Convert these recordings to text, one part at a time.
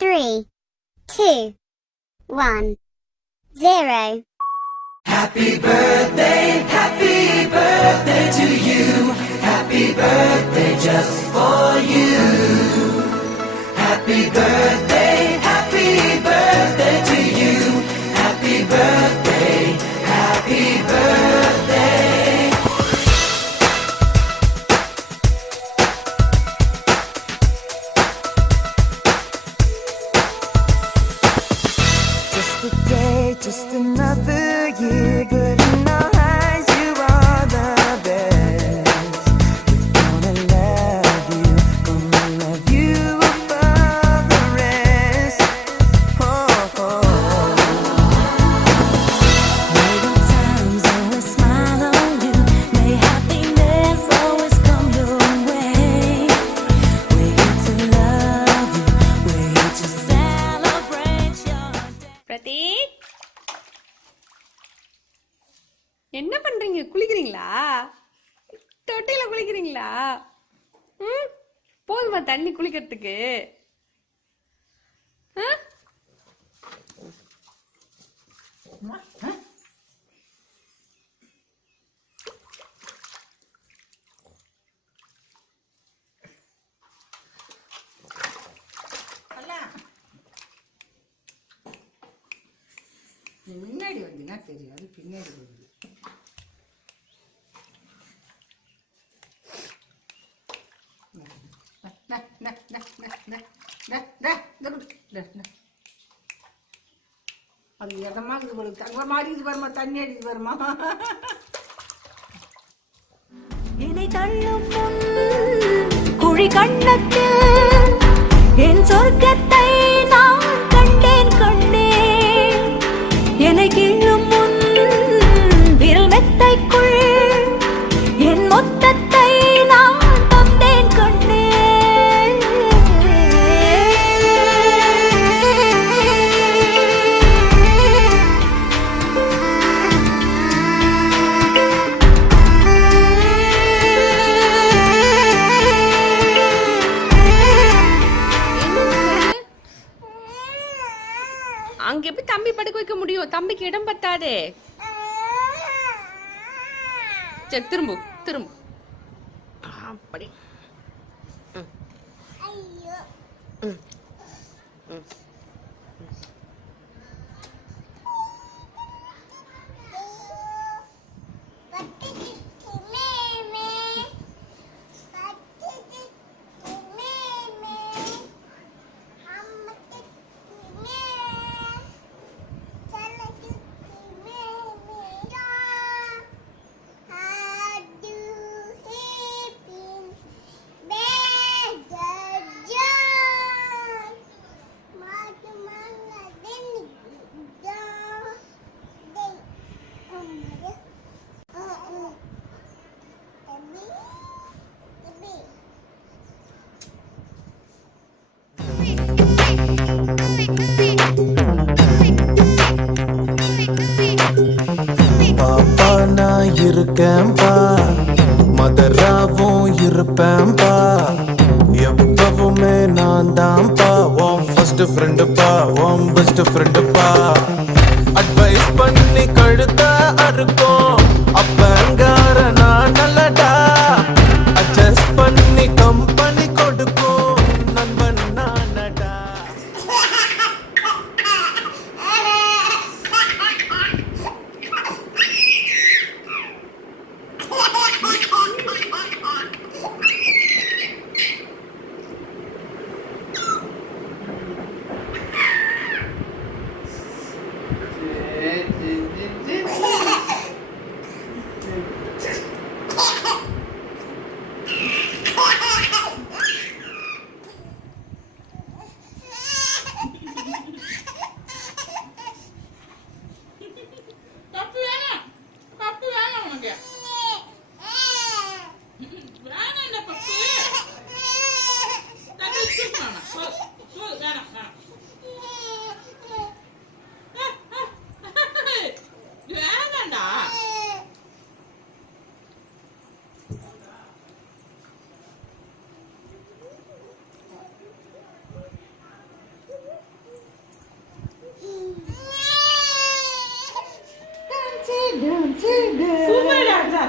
3, 2, 1, 0. Happy birthday to you. Happy birthday just for you. Happy birthday to you. Happy birthday, happy birthday. Just a day, just another year, good in our eyes, you are the best. We're gonna love you above the rest. Oh, oh. May good times always smile on you. May happiness always come your way. We're here to love you. We're here to celebrate your day. Prateek, என்ன பண்றீங்க? குளிக்கிறீங்களா? தொட்டில குளிக்கிறீங்களா? ம், போதுமா தண்ணி குளிக்கிறதுக்கு? ஆ? நீ முன்னாடி வந்தீங்கன்னா தெரியாது, பின்னாடி வருது. அது எதமா இது போடுது, அங்க மாடிக்குது வருமா, தண்ணி அடிக்குது வருமா. என்னை தள்ளும் முன் குழி கண்ணத்தில் என் சொர்க்கத்தை நான் கண்டேன் கண்டேன். என்னை கிள்ளும் முன் விரல் மெத்தைக்குள் என் மொத்தத்தை நான் தந்தேன் கண்டேன். அங்க எப்படி தம்பி படுக்க வைக்க முடியும்? தம்பிக்கு இடம் பத்தாதே. சரி, திரும்பு திரும்பு. அப்படி. ம். ம். ம். பாப்பா நான் இருக்கேன்பா, மதராவும் இருப்பேன்பா, எப்பவுமே நான் தான்ப்பா, உன் ஃபர்ஸ்ட் ஃப்ரெண்டுப்பா, உன் பெஸ்ட் ஃப்ரெண்டுப்பா. அட்வைஸ் பண்ணி கழுத்த அறுக்கும் அப்பங்கார நான் நல்லடா, அட்ஜஸ்ட் பண்ணி கம்பெனி கொடுக்கும் நண்பன் நானடா.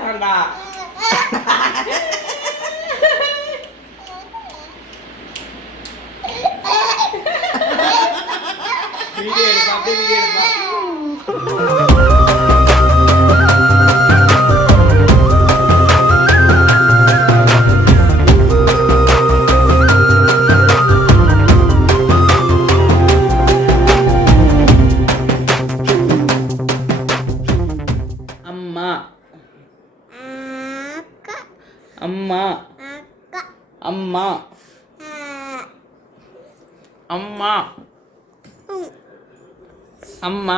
போறேன்டா. வீடியோ எடுப்பா, அப்படியே வீடியோ எடுப்பா. அம்மா அம்மா அம்மா அம்மா அம்மா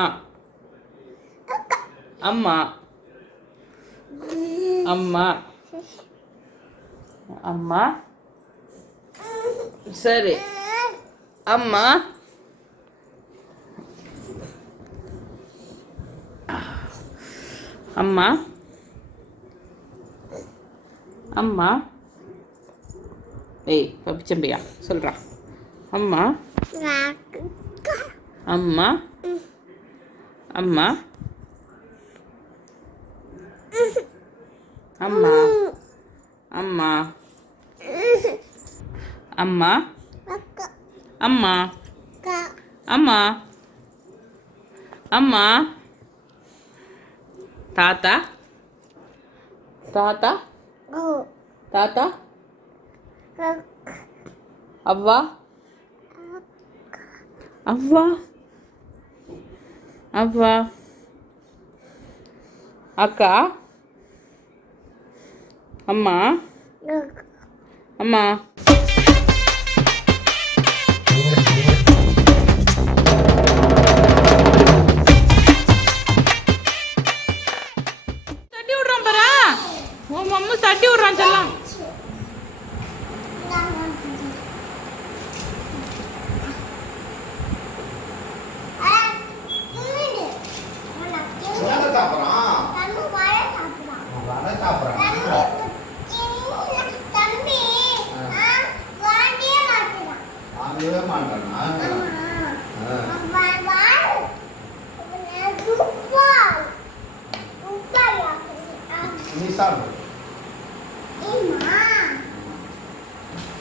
அம்மா அம்மா அம்மா சரி அம்மா அம்மா அம்மா ஏய் பப்பிச்சம்பியா சொல்கிறா அம்மா அம்மா அம்மா அம்மா அம்மா அம்மா அம்மா அம்மா அம்மா தாத்தா தாத்தா தாத்தா அவ்வா அவ்வா அவ்வா அக்கா அம்மா அம்மா தட்டி விடுறான் பாரா உன் மம்மு தட்டி விடுறான் செல்லம்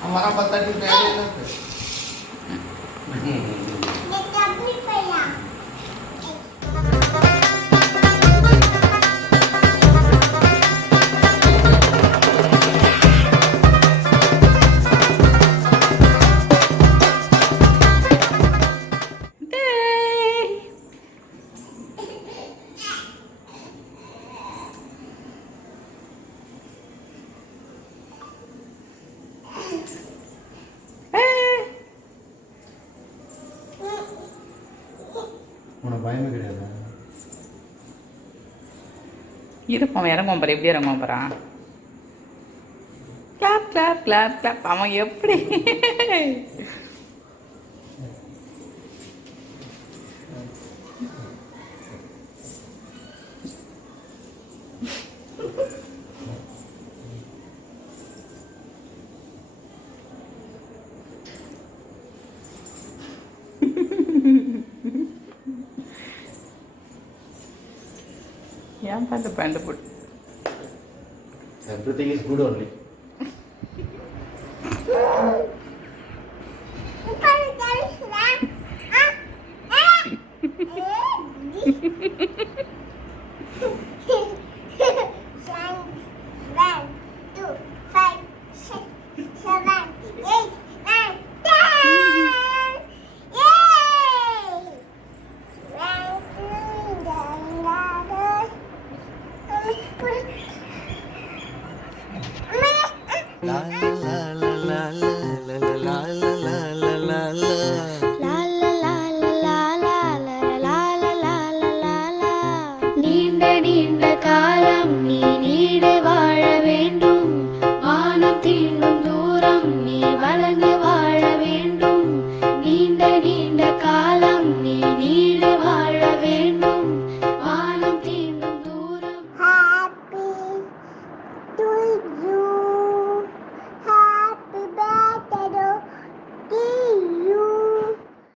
हमारा पता नहीं पहले உனக்கு பயமே கிடையாது. இருப்பான் இறங்குவான் பாரு எப்படி இறங்குவான் பாறான் கிளாப் கிளாப் கிளாப் கிளாப் அவன் எப்படி ஏன் பார்த்து பேண்ட் போட்டு Everything is good only. நீண்ட நீண்ட காலம் நீ நீடு வாழ வேண்டும் வானம் தீண்டும் தூரம் நீ வளர்ந்து வாழ வேண்டும் நீண்ட நீண்ட காலம்